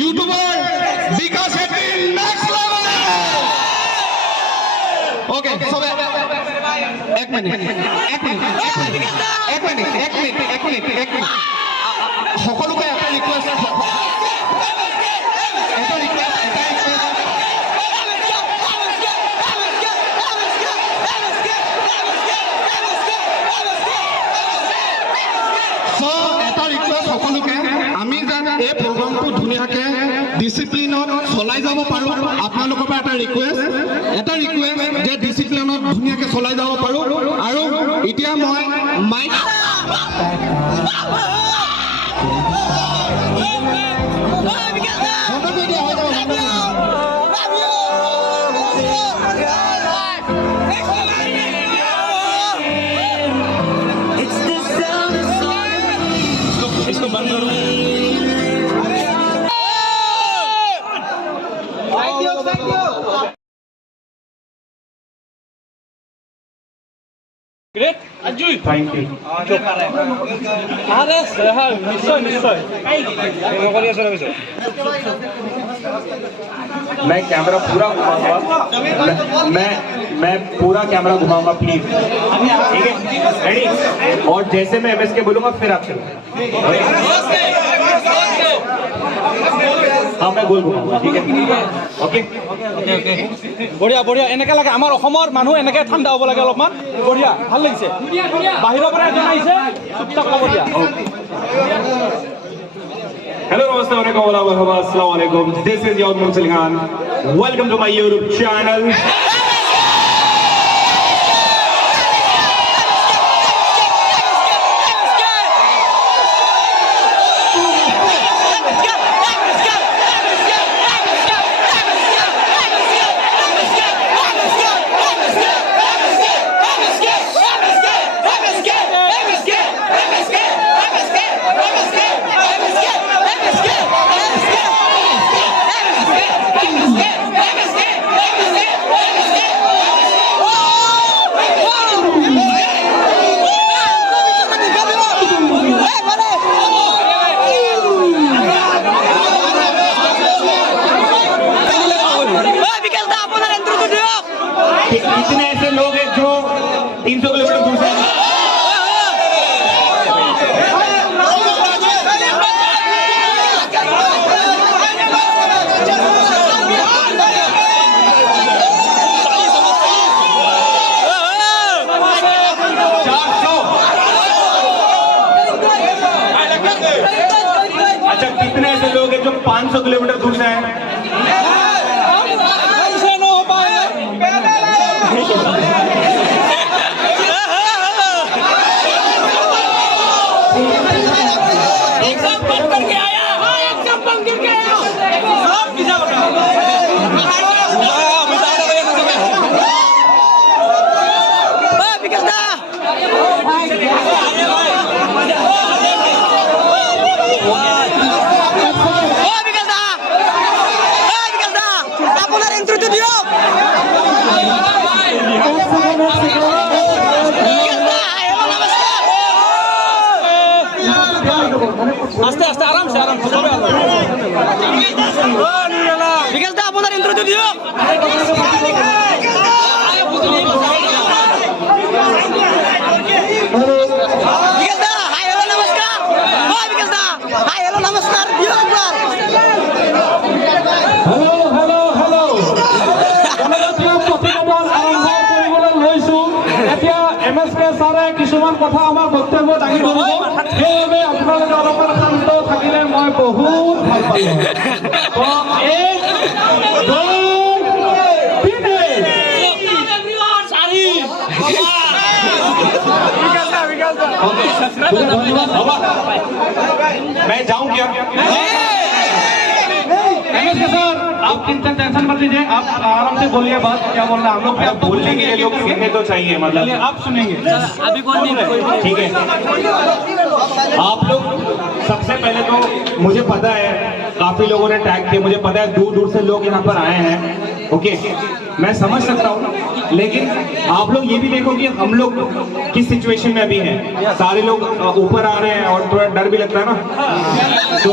YouTuber বিকাশ Shetty next level. ওকে সবাই এক minute সকলোকে এটা ৰিকুৱেষ্ট সকলোকে আমি যেন এই প্ৰগ্ৰামটো ধুনীয়াকৈ ডিচিপ্লিনত চলাই যাব পাৰোঁ। আপোনালোকৰ পৰা এটা ৰিকুৱেষ্ট যে ডিচিপ্লিনত ধুনীয়াকৈ চলাই যাব পাৰোঁ। আৰু এতিয়া মই mic Great, Ajay. Thank you. Ares, निश्चय। मैं कैमरा पूरा घुमाऊंगा, मैं पूरा कैमरा घुमाऊंगा प्लीज, ठीक है? रेडी? और जैसे मैं MSK बोलूंगा फिर आप चलो। हाँ मैं गोल घुमाऊंगा, ठीक है? ओके বঢ়িয়া এনেকে লাগে আমাৰ অসমৰ মানুহ এনেকে ঠাণ্ডা হ'ব লাগে অলপমান। বঢ়িয়া ভাল লাগিছে। বাহিৰৰ পৰা এজন আহিছে চুপচাপ হ'ব দিয়া। हेलो नमस्ते अस्सलाम वालेकुम, this is your Munsil Khan, welcome to my YouTube channel. कितने ऐसे लोग हैं जो 300 किलोमीटर दूर से अच्छा, कितने ऐसे लोग हैं जो 500 किलोमीटर दूर से आए? আস্তে আস্তে আরামসে সবাই বিকাশ দা আপনার ইন্ট্রো দিও। বিকাশ দা হাই হ্যালো নমস্কার। বিকাশ দা হাই হ্যালো নমস্কার দিও একবার। হেল্ল' প্ৰতিবেদন আৰম্ভ কৰিবলৈ লৈছোঁ। এতিয়া MSK ছাৰে কিছুমান কথা আমাৰ বক্তব্য দাঙি ধৰিব, সেইবাবে আপোনালোকে অলপমান শান্ত থাকিলে মই বহুত ভাল পালোঁ। मैं जाऊं क्या? MSK सर आप टेंशन मत लीजिए, आप आराम से बोलिए बात क्या बोलना। हम लोग बोलने के लिए लोग सुनने तो चाहिए, मतलब आप सुनेंगे अभी कौन नहीं ठीक है। आप लोग सबसे पहले तो मुझे पता है काफी लोगों ने टैग किया, मुझे पता है दूर दूर से लोग यहाँ पर आए हैं, ओके मैं समझ सकता हूँ, लेकिन आप लोग ये भी देखो कि हम लोग किस सिचुएशन में अभी हैं। सारे लोग ऊपर आ रहे हैं और थोड़ा डर भी लगता है ना, तो